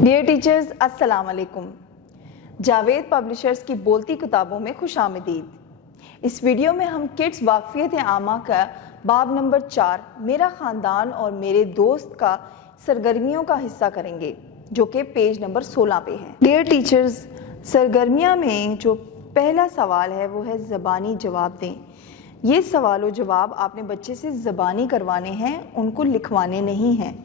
Dear teachers, अस्सलाम वालेकुम। Javed publishers की बोलती किताबों में खुश आमदीद। इस वीडियो में हम किड्स वाक़फ़ियत आमा का बाब नंबर 4 मेरा ख़ानदान और मेरे दोस्त का सरगर्मियों का हिस्सा करेंगे, जो कि पेज नंबर 16 पे है। डियर टीचर्स, सरगर्मियाँ में जो पहला सवाल है वो है ज़बानी जवाब दें। ये सवाल व जवाब आपने बच्चे से ज़बानी करवाने हैं, उनको लिखवाने नहीं हैं।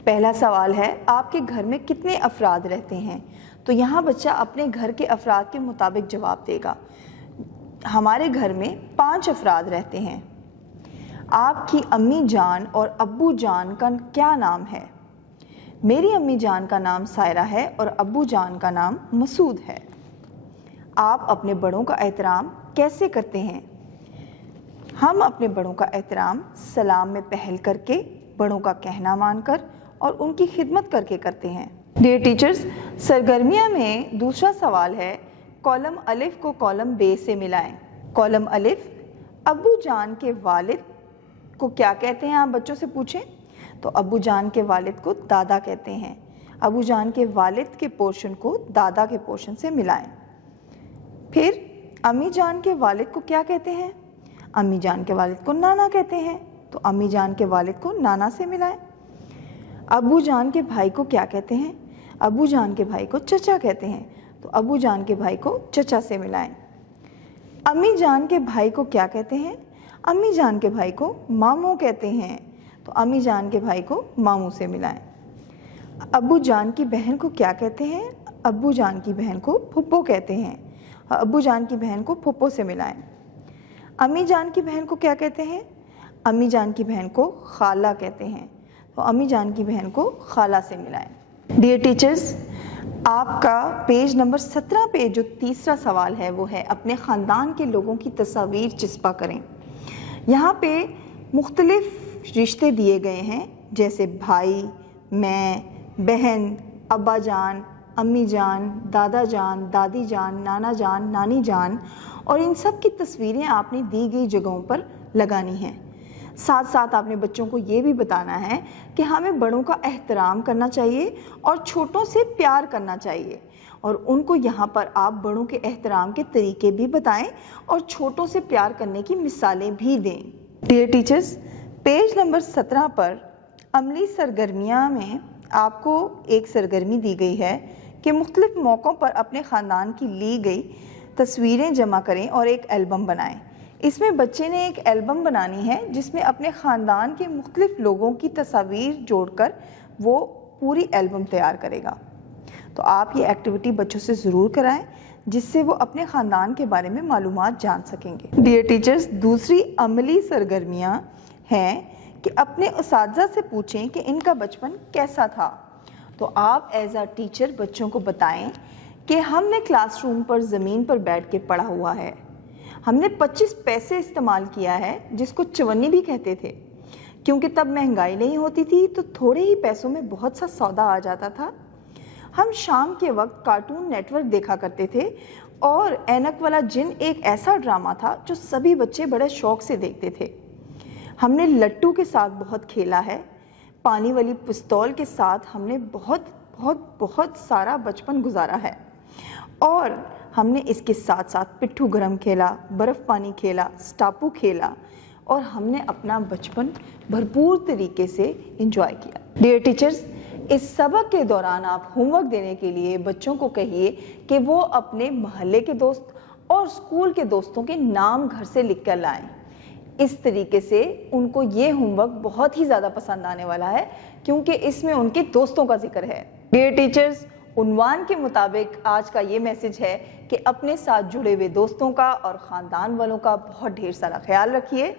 पहला सवाल है, आपके घर में कितने अफराद रहते हैं? तो यहाँ बच्चा अपने घर के अफराद के मुताबिक जवाब देगा। हमारे घर में 5 अफराद रहते हैं। आपकी अम्मी जान और अब्बू जान का क्या नाम है? मेरी अम्मी जान का नाम सायरा है और अब्बू जान का नाम मसूद है। आप अपने बड़ों का एहतराम कैसे करते हैं? हम अपने बड़ों का एहतराम सलाम में पहल करके, बड़ों का कहना मानकर और उनकी खिदमत करके करते हैं। डियर टीचर्स, सरगर्मियाँ में दूसरा सवाल है, कॉलम अलिफ को कॉलम बे से मिलाएं। कॉलम अलिफ, अब्बू जान के वालिद को क्या कहते हैं? आप बच्चों से पूछें। तो अब्बू जान के वालिद को दादा कहते हैं। अब्बू जान के वालिद के पोर्शन को दादा के पोर्शन से मिलाएं। फिर अम्मी जान के वालिद को क्या कहते हैं? अम्मी जान के वालिद को नाना कहते हैं। तो अम्मी जान के वालिद को नाना से मिलाएं। अब्बू जान के भाई को क्या कहते हैं? अब्बू जान के भाई को चचा कहते हैं। तो अब्बू जान के भाई को चचा से मिलाएं। अम्मी जान के भाई को क्या कहते हैं? अम्मी जान के भाई को मामू कहते हैं। तो अम्मी जान के भाई को मामू से मिलाएं। अब्बू जान की बहन को क्या कहते हैं? अब्बू जान की बहन को फुप्पो कहते हैं। अब्बू जान की बहन को फुप्पो से मिलाएं। अम्मी जान की बहन को क्या कहते हैं? अम्मी जान की बहन को खाला कहते हैं। तो अम्मी जान की बहन को खाला से मिलाएं। डियर टीचर्स, आपका पेज नंबर 17 पे जो तीसरा सवाल है वो है, अपने ख़ानदान के लोगों की तस्वीर चिस्पा करें। यहाँ पे मुख्तलिफ रिश्ते दिए गए हैं, जैसे भाई, मैं, बहन, अब्बा जान, अम्मी जान, दादा जान, दादी जान, नाना जान, नानी जान, और इन सब की तस्वीरें आपने दी गई जगहों पर लगानी हैं। साथ साथ आपने बच्चों को ये भी बताना है कि हमें बड़ों का एहतराम करना चाहिए और छोटों से प्यार करना चाहिए, और उनको यहाँ पर आप बड़ों के एहतराम के तरीके भी बताएं और छोटों से प्यार करने की मिसालें भी दें। डियर टीचर्स, पेज नंबर 17 पर अमली सरगर्मियाँ में आपको एक सरगर्मी दी गई है कि मुख्तलिफ मौक़ों पर अपने ख़ानदान की ली गई तस्वीरें जमा करें और एक एल्बम बनाएं। इसमें बच्चे ने एक एल्बम बनानी है जिसमें अपने ख़ानदान के मुख्तलिफ लोगों की तस्वीर जोड़कर वो पूरी एल्बम तैयार करेगा। तो आप ये एक्टिविटी बच्चों से ज़रूर कराएं, जिससे वो अपने ख़ानदान के बारे में मालूमात जान सकेंगे। डियर टीचर्स, दूसरी अमली सरगर्मियाँ हैं कि अपने उस्ताज़ा से पूछें कि इनका बचपन कैसा था। तो आप एज अ टीचर बच्चों को बताएं कि हमने क्लासरूम पर ज़मीन पर बैठ के पढ़ा हुआ है। हमने 25 पैसे इस्तेमाल किया है, जिसको चवन्नी भी कहते थे, क्योंकि तब महंगाई नहीं होती थी, तो थोड़े ही पैसों में बहुत सा सौदा आ जाता था। हम शाम के वक्त कार्टून नेटवर्क देखा करते थे, और ऐनक वाला जिन एक ऐसा ड्रामा था जो सभी बच्चे बड़े शौक से देखते थे। हमने लट्टू के साथ बहुत खेला है। पानी वाली पिस्तौल के साथ हमने बहुत बहुत बहुत सारा बचपन गुजारा है, और हमने इसके साथ साथ पिट्ठू गरम खेला, बर्फ़ पानी खेला, स्टापू खेला, और हमने अपना बचपन भरपूर तरीके से एंजॉय किया। डियर टीचर्स, इस सबक के दौरान आप होमवर्क देने के लिए बच्चों को कहिए कि वो अपने मोहल्ले के दोस्त और स्कूल के दोस्तों के नाम घर से लिख कर लाएँ। इस तरीके से उनको ये होमवर्क बहुत ही ज़्यादा पसंद आने वाला है, क्योंकि इसमें उनके दोस्तों का जिक्र है। डियर टीचर्स, उन्वान के मुताबिक आज का ये मैसेज है कि अपने साथ जुड़े हुए दोस्तों का और ख़ानदान वालों का बहुत ढेर सारा ख्याल रखिए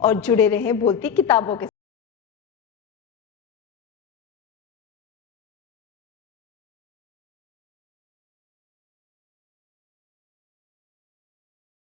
और जुड़े रहें बोलती किताबों के